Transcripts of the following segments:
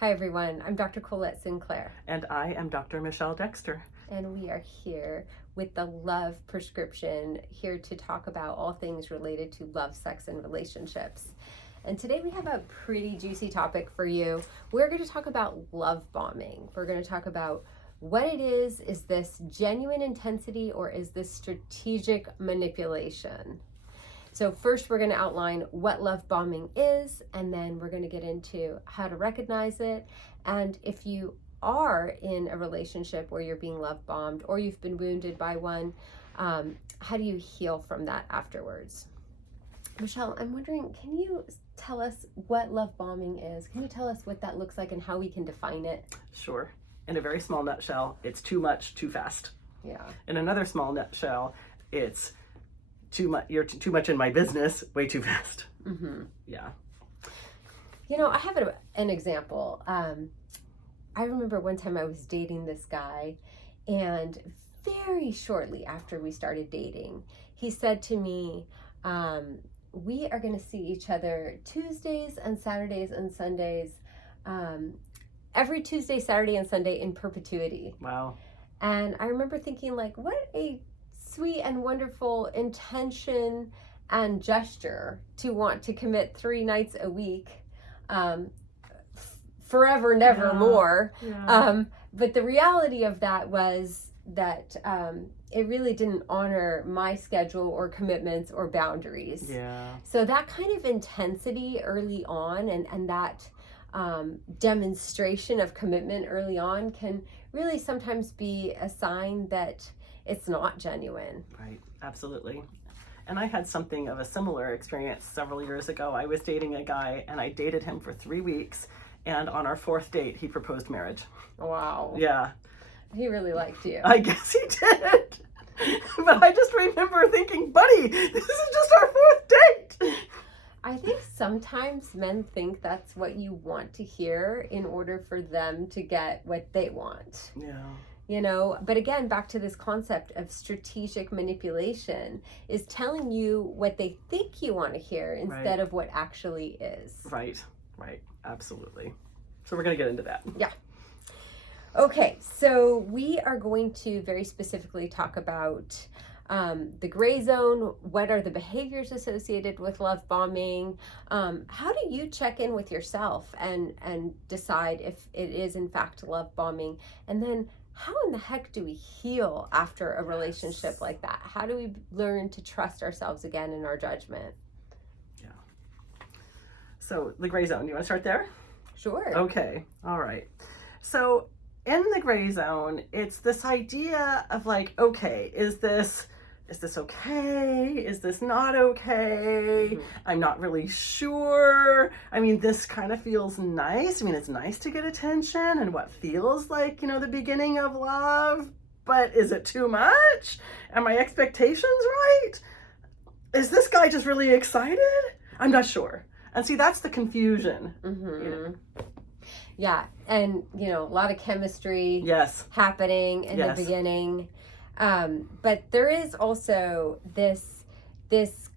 Hi everyone, I'm Dr. Colette Sinclair. And I am Dr. Michelle Dexter. And we are here with the Love Prescription, here to talk about all things related to love, sex, and relationships. And today we have a pretty juicy topic for you. We're going to talk about love bombing. We're going to talk about what it is. Is this genuine intensity or is this strategic manipulation? So first we're going to outline what love bombing is, and then we're going to get into how to recognize it. And if you are in a relationship where you're being love bombed or you've been wounded by one, how do you heal from that afterwards? Michelle, I'm wondering, can you tell us what love bombing is? Can you tell us what that looks like and how we can define it? Sure. In a very small nutshell, it's too much, too fast. Yeah. In another small nutshell, it's too much. You're too much in my business, way too fast. Mm-hmm. Yeah. You know, I have an example. I remember one time I was dating this guy, and very shortly after we started dating, he said to me, we are going to see each other Tuesdays and Saturdays and Sundays, every Tuesday, Saturday, and Sunday in perpetuity. Wow. And I remember thinking, like, what a sweet and wonderful intention and gesture to want to commit 3 nights a week, forever, never more. Yeah. But the reality of that was that it really didn't honor my schedule or commitments or boundaries. Yeah. So that kind of intensity early on and that demonstration of commitment early on can really sometimes be a sign that it's not genuine. Right. Absolutely. And I had something of a similar experience several years ago. I was dating a guy and I dated him for 3 weeks. And on our 4th date, he proposed marriage. Wow. Yeah. He really liked you. I guess he did. But I just remember thinking, buddy, this is just our 4th date. I think sometimes men think that's what you want to hear in order for them to get what they want. Yeah. You know, but again, back to this concept of strategic manipulation is telling you what they think you want to hear instead of what actually is. Right. Absolutely. So we're going to get into that. Yeah. Okay, so we are going to very specifically talk about the gray zone. What are the behaviors associated with love bombing? How do you check in with yourself and decide if it is in fact love bombing? And then how in the heck do we heal after a relationship like that? How do we learn to trust ourselves again in our judgment? Yeah. So the gray zone, you want to start there? Sure. Okay. All right. So in the gray zone, it's this idea of like, okay, is this okay? Is this not okay? Mm-hmm. I'm not really sure. I mean, this kind of feels nice. I mean, it's nice to get attention and what feels like, the beginning of love, but is it too much? Are my expectations right? Is this guy just really excited? I'm not sure. And see, that's the confusion. Mm-hmm. Yeah, and a lot of chemistry happening in the beginning. But there is also this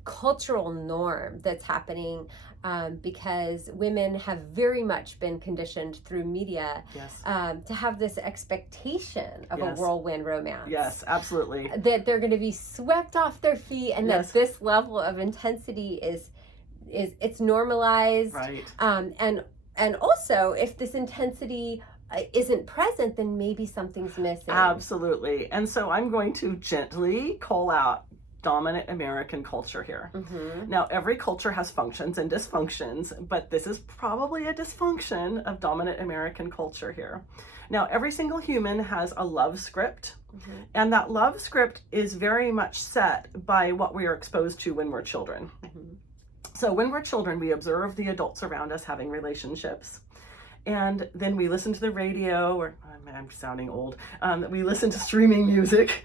cultural norm that's happening because women have very much been conditioned through media to have this expectation of a whirlwind romance. Yes, absolutely. That they're going to be swept off their feet, and that this level of intensity is it's normalized. Right. And also, if this intensity isn't present, then maybe something's missing. Absolutely. And so I'm going to gently call out dominant American culture here. Mm-hmm. Now, every culture has functions and dysfunctions, but this is probably a dysfunction of dominant American culture here. Now, every single human has a love script, and that love script is very much set by what we are exposed to when we're children. Mm-hmm. So when we're children, we observe the adults around us having relationships. And then we listen to the radio, or I'm sounding old, we listen to streaming music.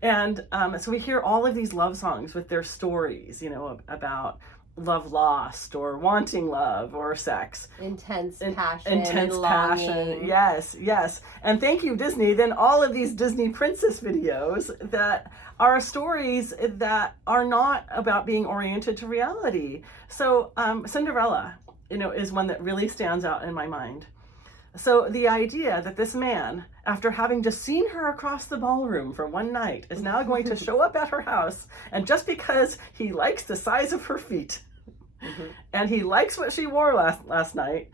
And so we hear all of these love songs with their stories, about love lost or wanting love or sex. Intense passion. Intense and passion. Yes. And thank you, Disney. Then all of these Disney princess videos that are stories that are not about being oriented to reality. So Cinderella, is one that really stands out in my mind. So the idea that this man, after having just seen her across the ballroom for one night, is now going to show up at her house, and just because he likes the size of her feet, and he likes what she wore last night,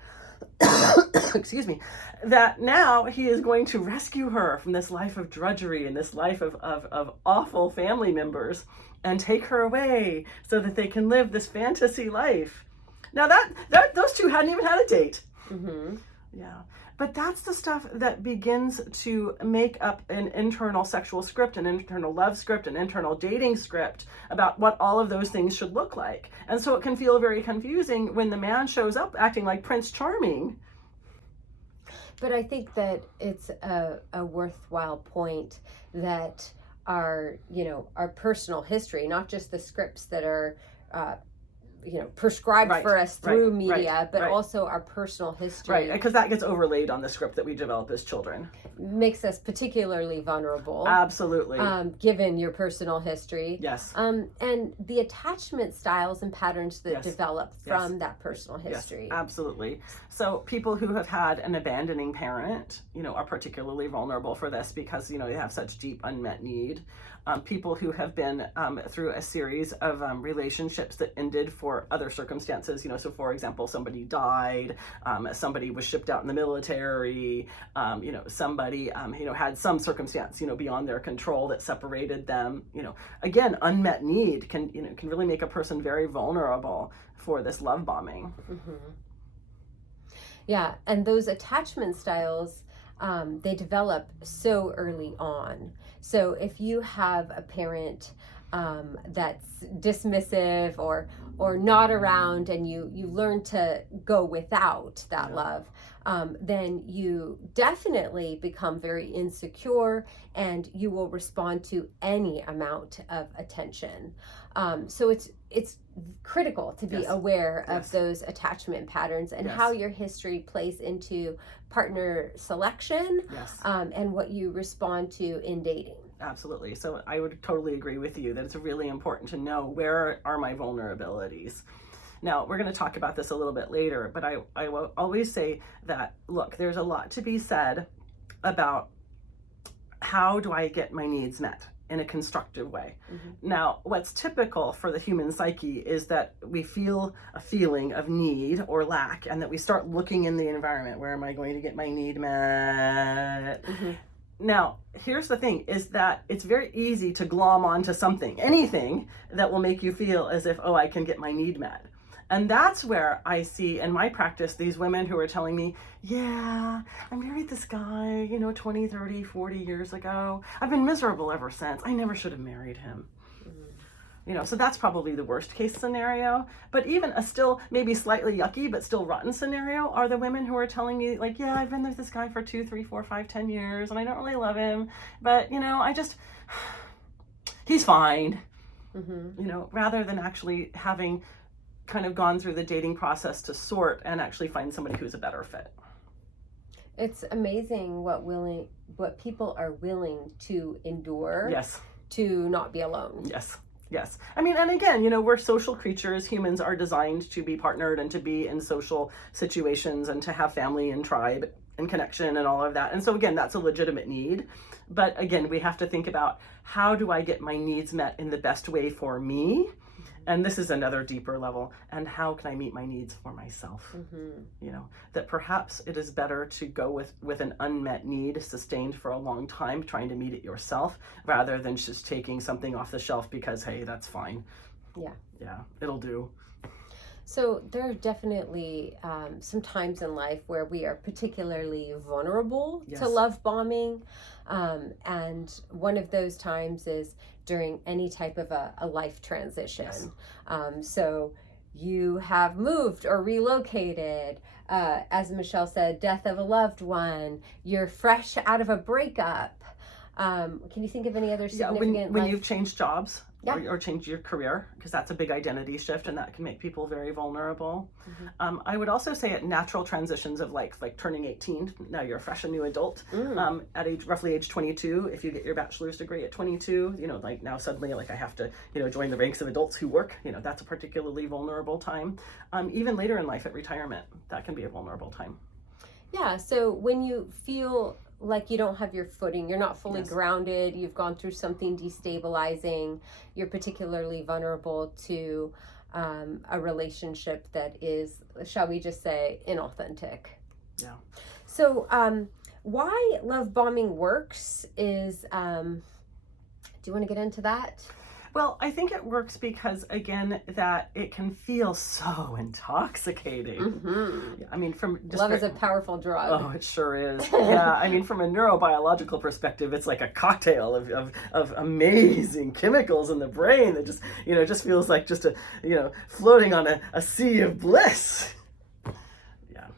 excuse me, that now he is going to rescue her from this life of drudgery and this life of awful family members and take her away so that they can live this fantasy life. Now that those two hadn't even had a date. Yeah. But that's the stuff that begins to make up an internal sexual script, an internal love script, an internal dating script about what all of those things should look like. And so it can feel very confusing when the man shows up acting like Prince Charming. But I think that it's a worthwhile point that our personal history, not just the scripts that are prescribed for us through media, but also our personal history. Right, because that gets overlaid on the script that we develop as children. Makes us particularly vulnerable. Absolutely. Given your personal history. Yes. And the attachment styles and patterns that develop from that personal history. Yes, absolutely. So people who have had an abandoning parent, are particularly vulnerable for this because, they have such deep unmet need. People who have been through a series of relationships that ended for other circumstances, so for example, somebody died, somebody was shipped out in the military, somebody, had some circumstance, beyond their control that separated them, again, unmet need can really make a person very vulnerable for this love bombing. Yeah, and those attachment styles, they develop so early on. So if you have a parent that's dismissive or not around, and you learn to go without that love, then you definitely become very insecure, and you will respond to any amount of attention. So it's critical to be aware of those attachment patterns and how your history plays into partner selection and what you respond to in dating. Absolutely. So I would totally agree with you that it's really important to know where are my vulnerabilities. Now, we're going to talk about this a little bit later, but I will always say that, look, there's a lot to be said about how do I get my needs met in a constructive way. Now, what's typical for the human psyche is that we feel a feeling of need or lack, and that we start looking in the environment. Where am I going to get my need met? Now, here's the thing, is that it's very easy to glom onto something, anything that will make you feel as if, I can get my need met. And that's where I see in my practice these women who are telling me, I married this guy, 20, 30, 40 years ago. I've been miserable ever since. I never should have married him. So that's probably the worst case scenario. But even a still maybe slightly yucky but still rotten scenario are the women who are telling me, like, I've been with this guy for 2, 3, 4, 5, 10 years, and I don't really love him, but he's fine. Rather than actually having kind of gone through the dating process to sort and actually find somebody who's a better fit. It's amazing what people are willing to endure to not be alone. Yes. I mean, and again, we're social creatures. Humans are designed to be partnered and to be in social situations and to have family and tribe and connection and all of that. And so again, that's a legitimate need. But again, we have to think about, how do I get my needs met in the best way for me? And this is another deeper level. And how can I meet my needs for myself? That perhaps it is better to go with an unmet need sustained for a long time, trying to meet it yourself, rather than just taking something off the shelf because, hey, that's fine. Yeah, it'll do. So there are definitely some times in life where we are particularly vulnerable to love bombing. And one of those times is during any type of a life transition. So you have moved or relocated, as Michelle said, death of a loved one, you're fresh out of a breakup. Can you think of any other significant when you've changed jobs or changed your career, because that's a big identity shift and that can make people very vulnerable. I would also say at natural transitions of like turning 18, now you're a fresh and new adult, at roughly age 22, if you get your bachelor's degree at 22, like now suddenly like I have to, join the ranks of adults who work, that's a particularly vulnerable time. Even later in life at retirement, that can be a vulnerable time. Yeah, Yeah, so when you feel like you don't have your footing, you're not fully Yes. grounded, you've gone through something destabilizing, you're particularly vulnerable to a relationship that is, shall we just say, inauthentic. Yeah. So why love bombing works is, do you want to get into that? Well, I think it works because, again, that it can feel so intoxicating. Mm-hmm. I mean, from just Love is a powerful drug. Oh, it sure is. Yeah, I mean, from a neurobiological perspective, it's like a cocktail of amazing chemicals in the brain that just, just feels like just floating on a sea of bliss. Yeah,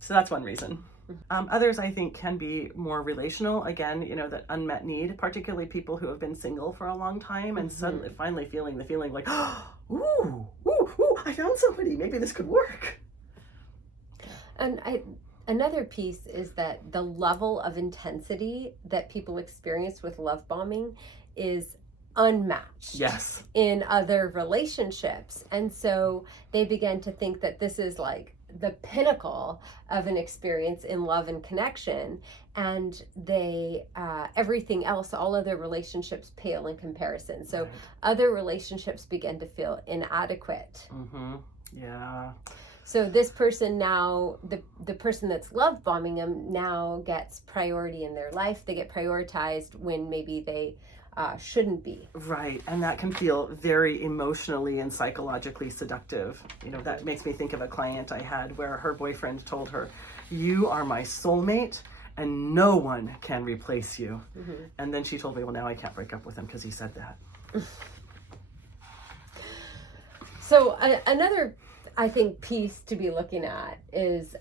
so that's one reason. Others, I think, can be more relational. Again, that unmet need, particularly people who have been single for a long time and suddenly, finally feeling the feeling like, ooh, I found somebody. Maybe this could work. And another piece is that the level of intensity that people experience with love bombing is unmatched. Yes. In other relationships. And so they begin to think that this is like the pinnacle of an experience in love and connection, and they everything else, all other relationships, pale in comparison. So Right. Other relationships begin to feel inadequate. Mm-hmm. Yeah. So this person now, the person that's love bombing them now gets priority in their life. They get prioritized when maybe they shouldn't be. Right, and that can feel very emotionally and psychologically seductive. That makes me think of a client I had where her boyfriend told her, "You are my soulmate and no one can replace you." Mm-hmm. And then she told me, well, now I can't break up with him because he said that. So another, I think, piece to be looking at is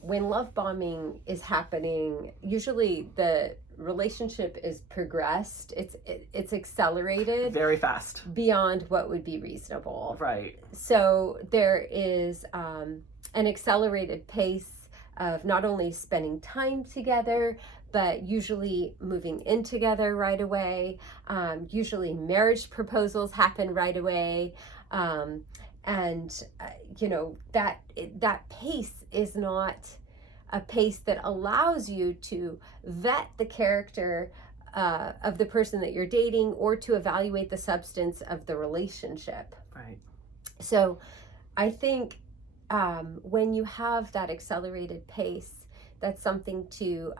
when love bombing is happening, usually the relationship is progressed, it's accelerated very fast beyond what would be reasonable. Right. So there is an accelerated pace of not only spending time together, but usually moving in together right away. Usually marriage proposals happen right away. That pace is not a pace that allows you to vet the character of the person that you're dating or to evaluate the substance of the relationship. Right. So I think when you have that accelerated pace, that's something to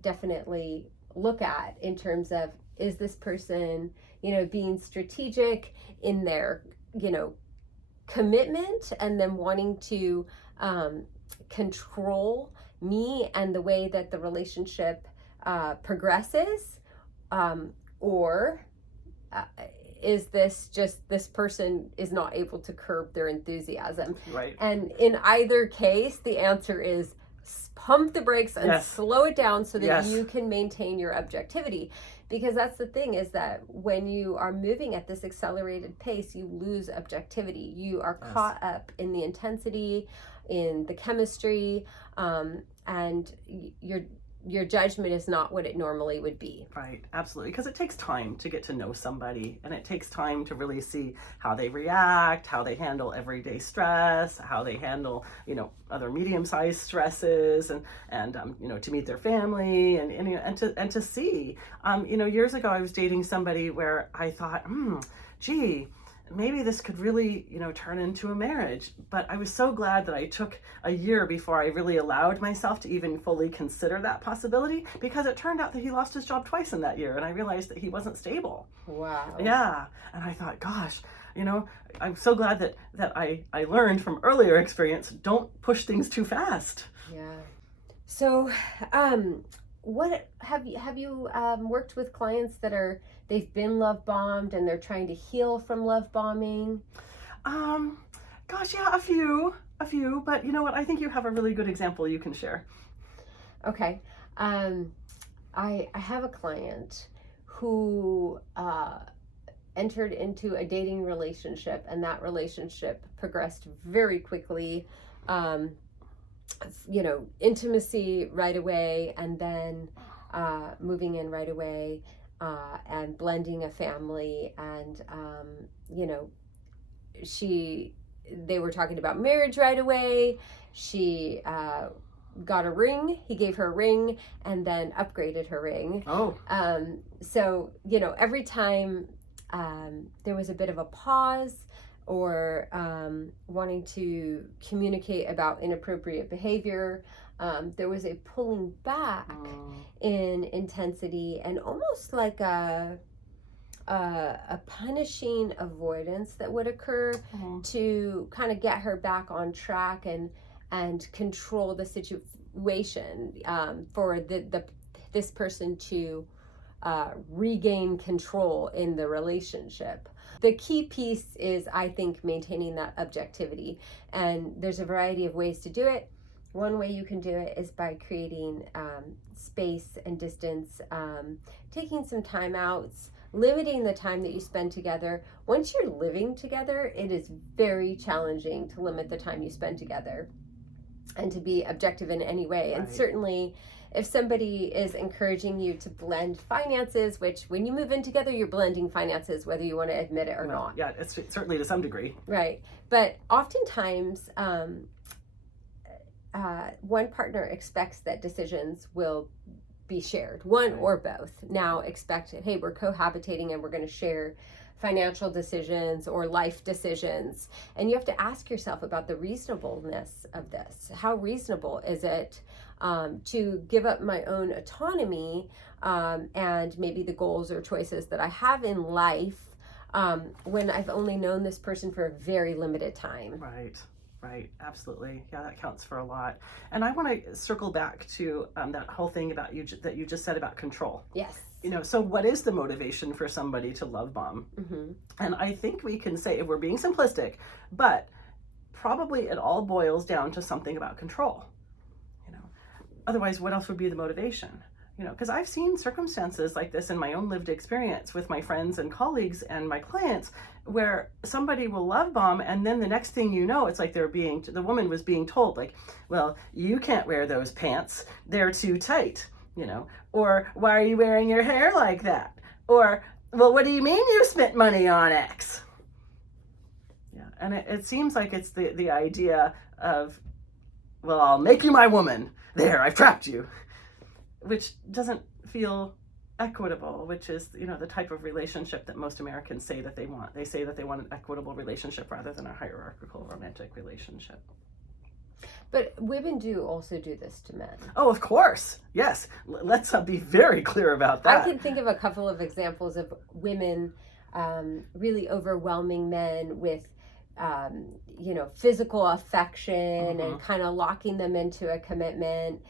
definitely look at in terms of, is this person, being strategic in their, commitment and them wanting to control me and the way that the relationship progresses, or is this just this person is not able to curb their enthusiasm? Right. And in either case, the answer is pump the brakes and Yes. slow it down so that Yes. you can maintain your objectivity. Because that's the thing, is that when you are moving at this accelerated pace, you lose objectivity. You are Yes. caught up in the intensity, in the chemistry, and your judgment is not what it normally would be. Right, absolutely. Because it takes time to get to know somebody, and it takes time to really see how they react, how they handle everyday stress, how they handle, other medium-sized stresses, and to meet their family, and to see. Years ago, I was dating somebody where I thought, gee, maybe this could really, turn into a marriage. But I was so glad that I took a year before I really allowed myself to even fully consider that possibility, because it turned out that he lost his job twice in that year, and I realized that he wasn't stable. Wow. Yeah, and I thought, gosh, I'm so glad that I learned from earlier experience, don't push things too fast. Yeah. So, what have you worked with clients that they've been love bombed and they're trying to heal from love bombing? Gosh, yeah, a few, but you know what? I think you have a really good example you can share. Okay. I have a client who entered into a dating relationship, and that relationship progressed very quickly. Intimacy right away, and then moving in right away, and blending a family, and they were talking about marriage right away. She got a ring. He gave her a ring and then upgraded her ring. Oh. So, every time there was a bit of a pause or wanting to communicate about inappropriate behavior, there was a pulling back in intensity and almost like a punishing avoidance that would occur to kind of get her back on track and control the situation for this person to regain control in the relationship. The key piece is, I think, maintaining that objectivity, and there's a variety of ways to do it. One way you can do it is by creating space and distance, taking some time outs, limiting the time that you spend together. Once you're living together, it is very challenging to limit the time you spend together and to be objective in any way. Right. And certainly, if somebody is encouraging you to blend finances, which when you move in together, you're blending finances, whether you want to admit it or not. Yeah, it's certainly to some degree. Right. But oftentimes, one partner expects that decisions will be shared, one or both. Now expect, hey, we're cohabitating and we're going to share financial decisions or life decisions. And you have to ask yourself about the reasonableness of this. How reasonable is it to give up my own autonomy and maybe the goals or choices that I have in life when I've only known this person for a very limited time? Right, absolutely. Yeah, that counts for a lot. And I want to circle back to that whole thing about that you just said about control. Yes. So what is the motivation for somebody to love bomb? Mm-hmm. And I think we can say, if we're being simplistic, but probably it all boils down to something about control. Otherwise, what else would be the motivation? Because I've seen circumstances like this in my own lived experience with my friends and colleagues and my clients, where somebody will love bomb, and then the next thing you know, it's like the woman was being told, like, well, you can't wear those pants, they're too tight, or why are you wearing your hair like that? Or, well, what do you mean you spent money on X? Yeah, and it seems like it's the idea of, well, I'll make you my woman. There, I've trapped you. Which doesn't feel equitable, which is, the type of relationship that most Americans say that they want. They say that they want an equitable relationship rather than a hierarchical romantic relationship. But women do also do this to men. Oh, of course. Yes. Let's be very clear about that. I can think of a couple of examples of women really overwhelming men with physical affection and kind of locking them into a commitment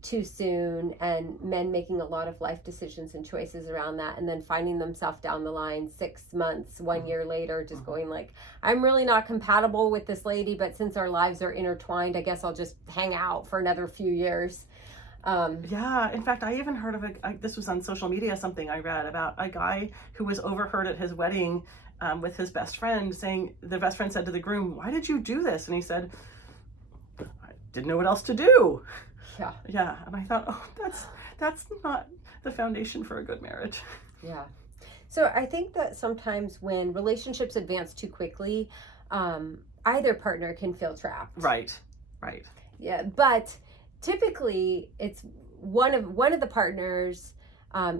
too soon, and men making a lot of life decisions and choices around that, and then finding themselves down the line 6 months, 1 year later, just going like, I'm really not compatible with this lady, but since our lives are intertwined, I guess I'll just hang out for another few years. Yeah, in fact, I even heard of this was on social media, something I read about a guy who was overheard at his wedding with his best friend saying, the best friend said to the groom, why did you do this? And he said, I didn't know what else to do. Yeah. And I thought, oh, that's not the foundation for a good marriage. Yeah. So I think that sometimes when relationships advance too quickly, either partner can feel trapped. Right. Yeah, but typically it's one of the partners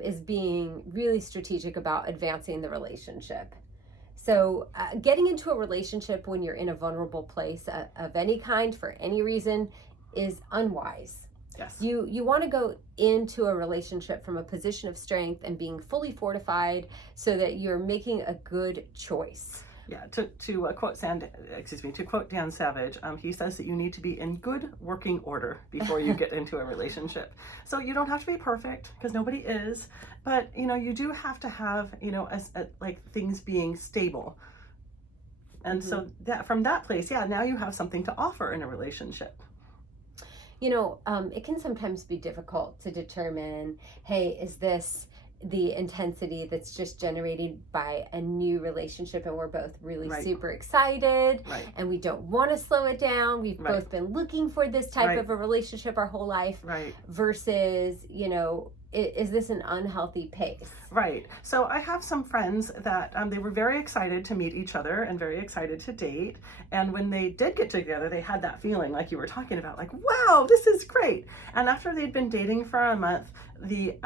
is being really strategic about advancing the relationship. So getting into a relationship when you're in a vulnerable place of any kind for any reason is unwise. Yes. You want to go into a relationship from a position of strength and being fully fortified so that you're making a good choice. Yeah, to quote Dan Savage, he says that you need to be in good working order before you get into a relationship. So you don't have to be perfect, because nobody is, but you do have to have like things being stable. And so that from that place, now you have something to offer in a relationship. It can sometimes be difficult to determine, hey, is this the intensity that's just generated by a new relationship and we're both really super excited and we don't want to slow it down. We've both been looking for this type of a relationship our whole life versus, is this an unhealthy pace? Right. So I have some friends that they were very excited to meet each other and very excited to date. And when they did get together, they had that feeling like you were talking about, like, wow, this is great. And after they'd been dating for a month, the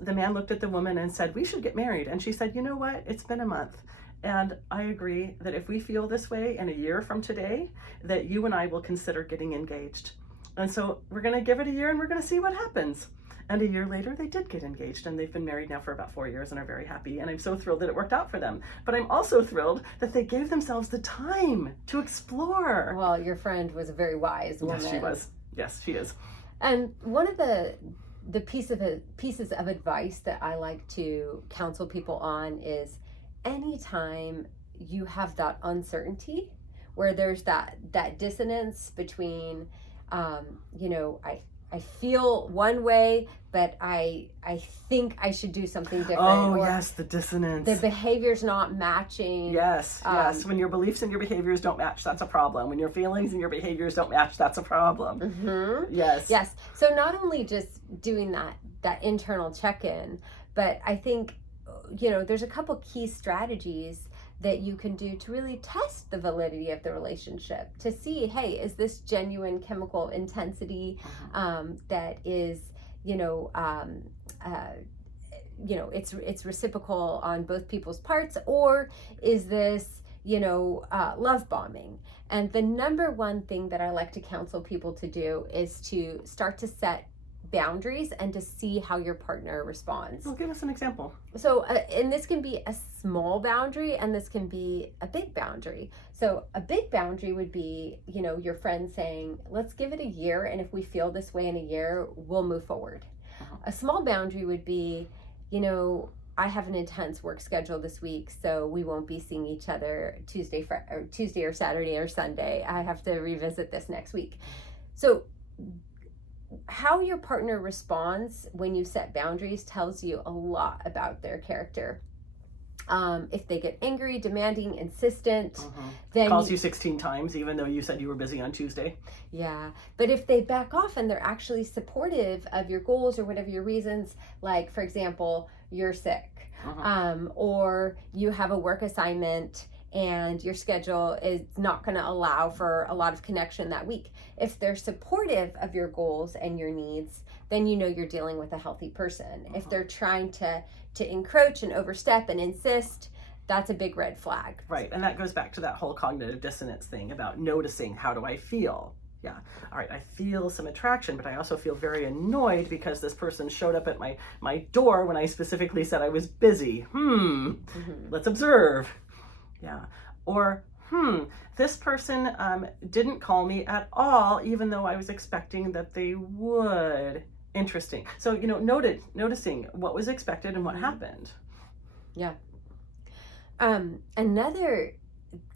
man looked at the woman and said, we should get married. And she said, you know what? It's been a month. And I agree that if we feel this way in a year from today, that you and I will consider getting engaged. And so we're going to give it a year and we're going to see what happens. And a year later, they did get engaged, and they've been married now for about 4 years and are very happy. And I'm so thrilled that it worked out for them. But I'm also thrilled that they gave themselves the time to explore. Well, your friend was a very wise woman. Yes, she was. Yes, she is. And one of the pieces of advice that I like to counsel people on is anytime you have that uncertainty, where there's that dissonance between, I feel one way, but I think I should do something different. Oh, yes, the dissonance. The behavior's not matching. Yes. When your beliefs and your behaviors don't match, that's a problem. When your feelings and your behaviors don't match, that's a problem. Mm-hmm. Yes. Yes. So not only just doing that internal check-in, but I think, there's a couple key strategies that you can do to really test the validity of the relationship, to see, hey, is this genuine chemical intensity that is, it's reciprocal on both people's parts, or is this, love bombing? And the number one thing that I like to counsel people to do is to start to set boundaries and to see how your partner responds. Well, give us an example. So, and this can be a small boundary and this can be a big boundary. So a big boundary would be, your friend saying, let's give it a year, and if we feel this way in a year, we'll move forward. Uh-huh. A small boundary would be, I have an intense work schedule this week, so we won't be seeing each other Tuesday or Saturday or Sunday. I have to revisit this next week. So how your partner responds when you set boundaries tells you a lot about their character. If they get angry, demanding, insistent, then calls you 16 times, even though you said you were busy on Tuesday. Yeah. But if they back off and they're actually supportive of your goals or whatever your reasons, like, for example, you're sick, or you have a work assignment and your schedule is not going to allow for a lot of connection that week. If they're supportive of your goals and your needs, then you're dealing with a healthy person. If they're trying to encroach and overstep and insist, that's a big red flag. Right, and that goes back to that whole cognitive dissonance thing about noticing, how do I feel? Yeah, all right, I feel some attraction, but I also feel very annoyed because this person showed up at my door when I specifically said I was busy. Let's observe. Yeah. Or, this person didn't call me at all, even though I was expecting that they would. Interesting. So, noticing what was expected and what happened. Yeah. Another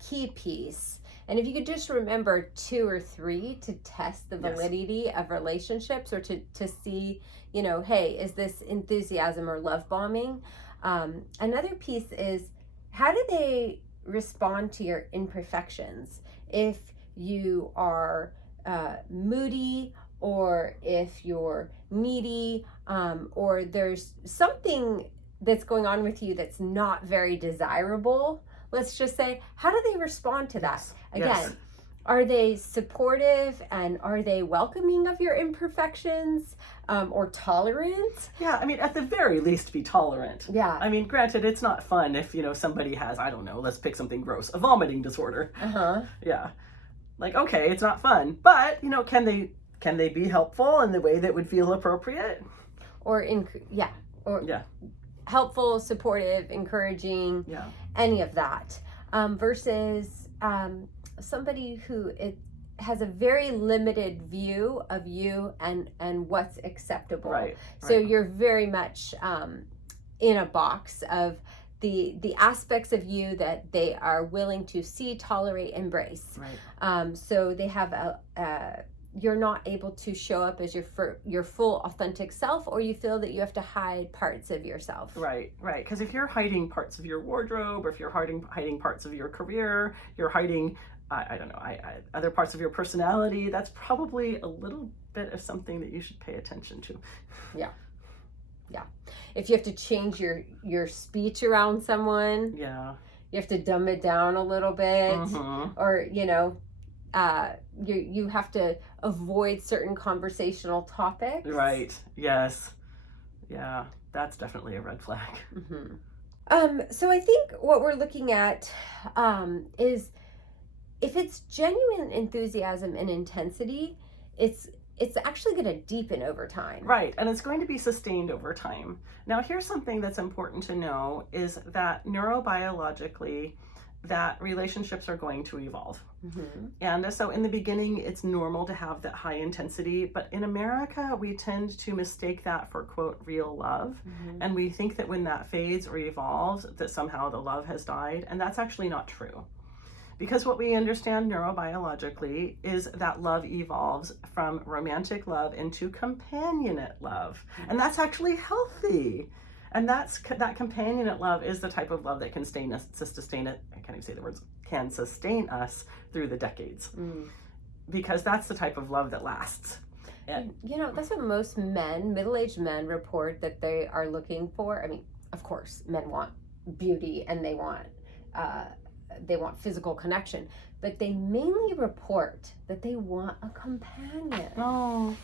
key piece, and if you could just remember 2 or 3 to test the validity of relationships, or to see, hey, is this enthusiasm or love bombing? Another piece is, how do they respond to your imperfections? If you are moody, or if you're needy, or there's something that's going on with you that's not very desirable, let's just say, how do they respond to that? Again, are they supportive, and are they welcoming of your imperfections, or tolerant? Yeah, I mean, at the very least, be tolerant. Yeah. I mean, granted, it's not fun if, somebody has, I don't know, let's pick something gross, a vomiting disorder. Yeah. Like, okay, it's not fun, but, can they be helpful in the way that would feel appropriate? Or helpful, supportive, encouraging, any of that, versus somebody who has a very limited view of you and what's acceptable. Right. So you're very much in a box of the aspects of you that they are willing to see, tolerate, embrace. Right. So they have you're not able to show up as your full authentic self, or you feel that you have to hide parts of yourself. Right. Because if you're hiding parts of your wardrobe, or if you're hiding parts of your career, you're hiding, I don't know, other parts of your personality, that's probably a little bit of something that you should pay attention to. Yeah. If you have to change your speech around someone, Yeah. you have to dumb it down a little bit, or you have to avoid certain conversational topics. Right. Yes. Yeah. That's definitely a red flag. So I think what we're looking at is if it's genuine enthusiasm and intensity, it's actually going to deepen over time. Right, and it's going to be sustained over time. Now, here's something that's important to know is that neurobiologically, that relationships are going to evolve. And so in the beginning, it's normal to have that high intensity, but in America, we tend to mistake that for, quote, real love. And we think that when that fades or evolves, that somehow the love has died, and that's actually not true. Because what we understand neurobiologically is that love evolves from romantic love into companionate love. And that's actually healthy. And that companionate love is the type of love that can sustain it. I can't even say the words, can sustain us through the decades. Because that's the type of love that lasts. And that's what most men, middle-aged men, report that they are looking for. I mean, of course, men want beauty and they want physical connection, but they mainly report that they want a companion.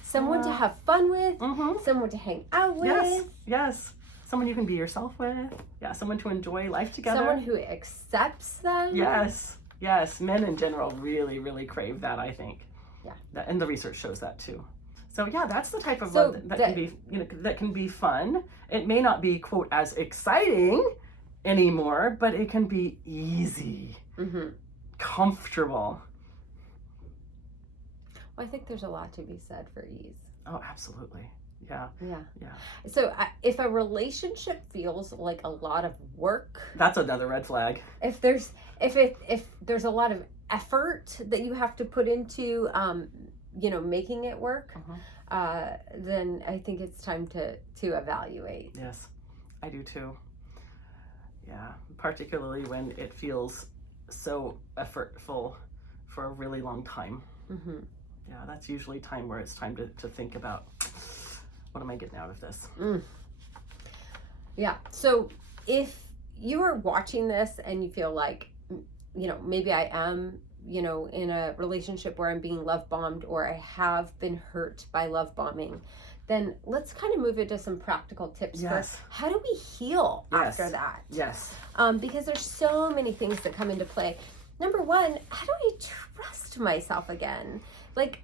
Someone to have fun with, someone to hang out with. Yes. Someone you can be yourself with. Yeah, someone to enjoy life together. Someone who accepts them. Yes. Men in general really, really crave that, I think. Yeah. And the research shows that too. So yeah, that's the type of love that can be, that can be fun. It may not be, quote, as exciting anymore, but it can be easy, comfortable. Well, I think there's a lot to be said for ease. Oh, absolutely. Yeah. So if a relationship feels like a lot of work, that's another red flag. If there's a lot of effort that you have to put into making it work, then I think it's time to evaluate. Yes, I do too. Yeah, particularly when it feels so effortful for a really long time. Yeah, that's usually time where it's time to think about, what am I getting out of this? Yeah, so if you are watching this and you feel like, maybe I am, in a relationship where I'm being love bombed, or I have been hurt by love bombing, then let's kind of move into some practical tips for how do we heal after that? Yes. Because there's so many things that come into play. Number one, how do I trust myself again? Like,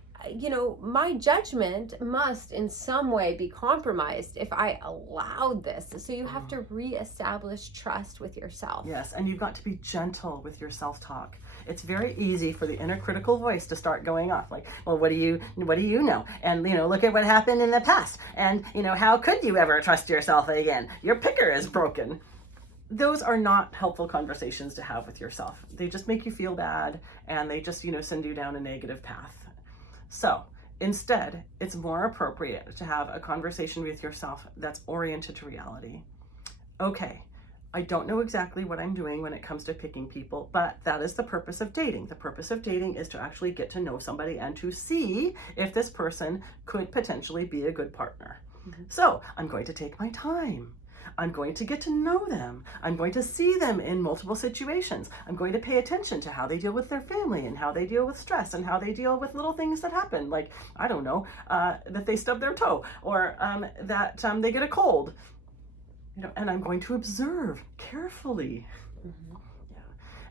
my judgment must in some way be compromised if I allowed this. So you have to reestablish trust with yourself. Yes, and you've got to be gentle with your self-talk. It's very easy for the inner critical voice to start going off like, well, what do you know? And, look at what happened in the past. And, how could you ever trust yourself again? Your picker is broken. Those are not helpful conversations to have with yourself. They just make you feel bad, and they just, send you down a negative path. So instead, it's more appropriate to have a conversation with yourself that's oriented to reality. Okay, I don't know exactly what I'm doing when it comes to picking people, but that is the purpose of dating. The purpose of dating is to actually get to know somebody and to see if this person could potentially be a good partner. So I'm going to take my time. I'm going to get to know them. I'm going to see them in multiple situations. I'm going to pay attention to how they deal with their family and how they deal with stress and how they deal with little things that happen. Like, I don't know, that they stub their toe, or that they get a cold. And I'm going to observe carefully.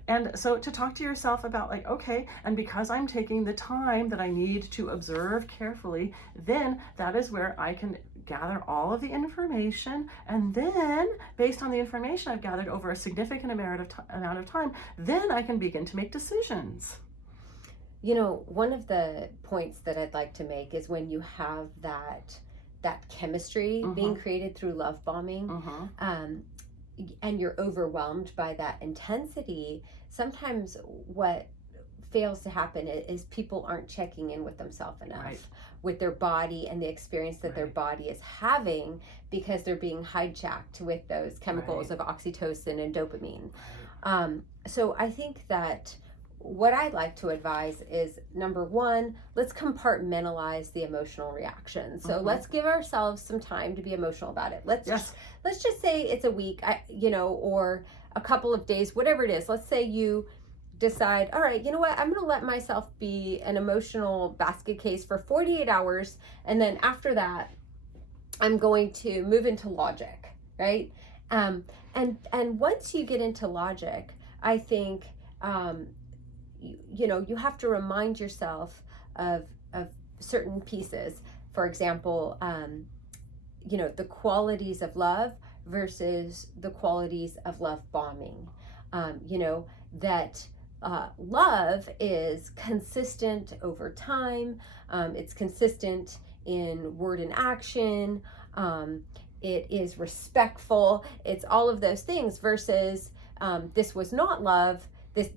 And so to talk to yourself about like, okay, and because I'm taking the time that I need to observe carefully, then that is where I can gather all of the information. And then based on the information I've gathered over a significant amount of time, then I can begin to make decisions. One of the points that I'd like to make is when you have that chemistry being created through love bombing, and you're overwhelmed by that intensity, sometimes what fails to happen is people aren't checking in with themselves enough, with their body and the experience that their body is having, because they're being hijacked with those chemicals of oxytocin and dopamine. So I think that what I'd like to advise is, number one, let's compartmentalize the emotional reaction. So let's give ourselves some time to be emotional about it. Let's just say it's a week, or a couple of days, whatever it is. Let's say you decide, all right, you know what, I'm going to let myself be an emotional basket case for 48 hours. And then after that, I'm going to move into logic, right? And once you get into logic, I think, you have to remind yourself of certain pieces. For example, the qualities of love versus the qualities of love bombing. That love is consistent over time. It's consistent in word and action. It is respectful. It's all of those things versus this was not love.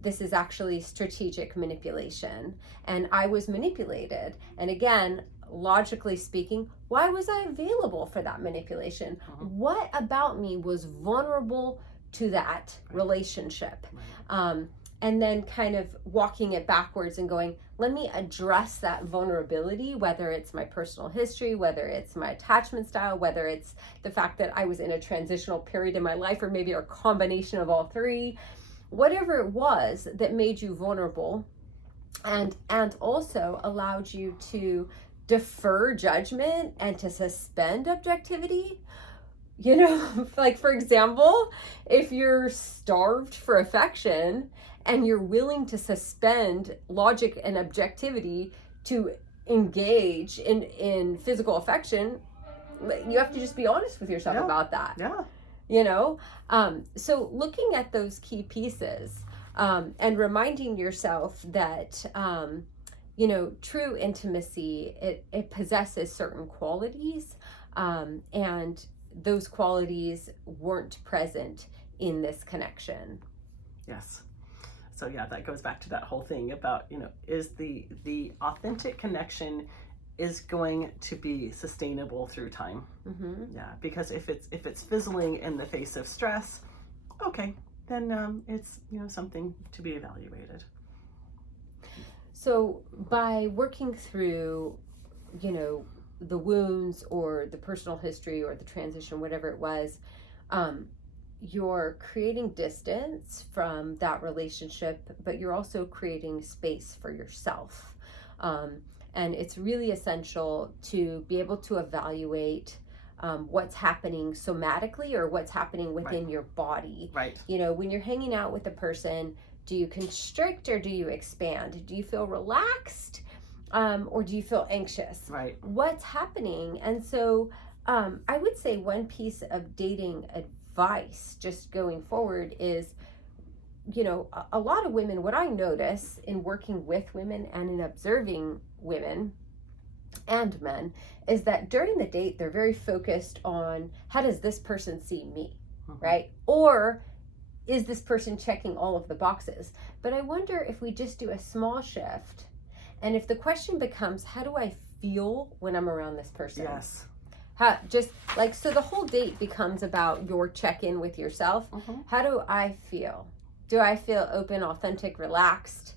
This is actually strategic manipulation. And I was manipulated. And again, logically speaking, why was I available for that manipulation? What about me was vulnerable to that relationship? And then kind of walking it backwards and going, let me address that vulnerability, whether it's my personal history, whether it's my attachment style, whether it's the fact that I was in a transitional period in my life, or maybe a combination of all three. Whatever it was that made you vulnerable and also allowed you to defer judgment and to suspend objectivity. Like, for example, if you're starved for affection and you're willing to suspend logic and objectivity to engage in physical affection, you have to just be honest with yourself about that. So looking at those key pieces, and reminding yourself that, true intimacy, it possesses certain qualities, and those qualities weren't present in this connection. Yes. So that goes back to that whole thing about, is the authentic connection is going to be sustainable through time. Because if it's fizzling in the face of stress, okay, then it's something to be evaluated. So by working through the wounds or the personal history or the transition, whatever it was, you're creating distance from that relationship, but you're also creating space for yourself. And it's really essential to be able to evaluate what's happening somatically or what's happening within your body. When you're hanging out with a person, do you constrict or do you expand? Do you feel relaxed or do you feel anxious? What's happening? And so I would say one piece of dating advice just going forward is, a lot of women, what I notice in working with women and in observing women and men, is that during the date, they're very focused on, how does this person see me, right? Or is this person checking all of the boxes? But I wonder if we just do a small shift, and if the question becomes, how do I feel when I'm around this person? So the whole date becomes about your check-in with yourself. How do I feel? Do I feel open, authentic, relaxed?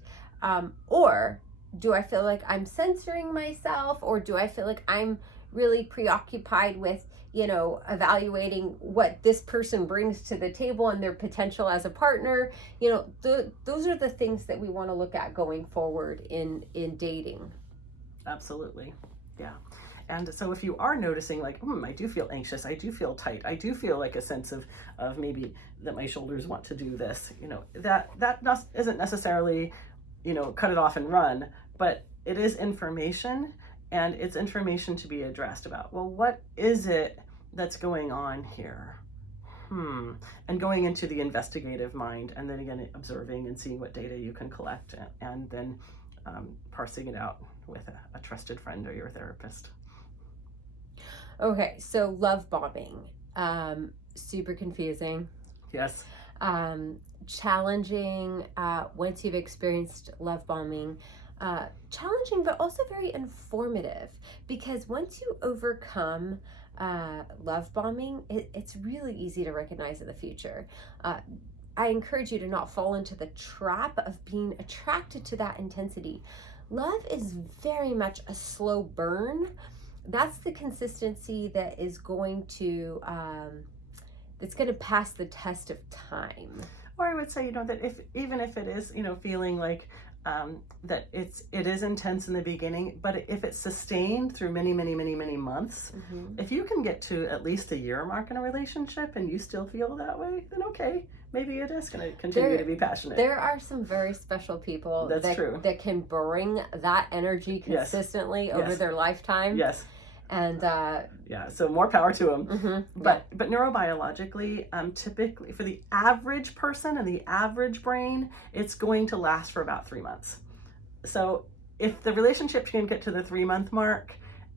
Or do I feel like I'm censoring myself? Or do I feel like I'm really preoccupied with, evaluating what this person brings to the table and their potential as a partner? Those are the things that we want to look at going forward in dating. Absolutely. Yeah. And so if you are noticing like, I do feel anxious, I do feel tight, I do feel like a sense of maybe that my shoulders want to do this, that isn't necessarily, cut it off and run, but it is information, and it's information to be addressed about, well, what is it that's going on here? And going into the investigative mind, and then again, observing and seeing what data you can collect, and then parsing it out with a trusted friend or your therapist. Okay, so love bombing, super confusing. Yes. Challenging once you've experienced love bombing. Challenging, but also very informative, because once you overcome love bombing, it's really easy to recognize in the future. I encourage you to not fall into the trap of being attracted to that intensity. Love is very much a slow burn. That's the consistency that is going to that's going to pass the test of time. Or I would say, that even if it is, feeling like that it is intense in the beginning, but if it's sustained through many, many, many, many months, if you can get to at least a year mark in a relationship and you still feel that way, then okay, maybe it is going to continue to be passionate. There are some very special people that can bring that energy consistently over their lifetime. Yes. And so more power to them. But neurobiologically, typically for the average person and the average brain, it's going to last for about 3 months. So if the relationship can get to the 3-month mark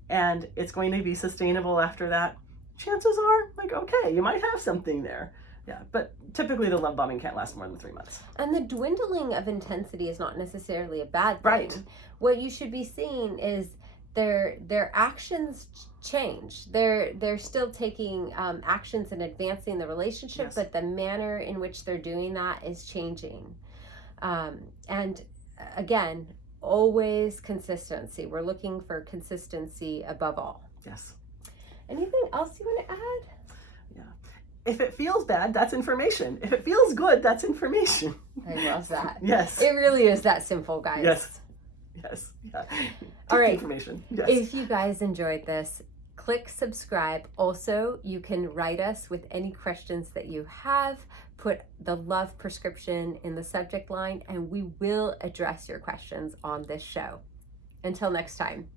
and it's going to be sustainable after that, chances are okay, you might have something there. Yeah, but typically the love bombing can't last more than 3 months. And the dwindling of intensity is not necessarily a bad thing. Right. What you should be seeing is their actions change. They're still taking actions and advancing the relationship, but the manner in which they're doing that is changing. And again, always consistency. We're looking for consistency above all. Yes. Anything else you want to add? Yeah. If it feels bad, that's information. If it feels good, that's information. I love that. Yes. It really is that simple, guys. Yes. Yes. Yeah. All right. Information. Yes. If you guys enjoyed this, click subscribe. Also, you can write us with any questions that you have. Put the love prescription in the subject line, and we will address your questions on this show. Until next time.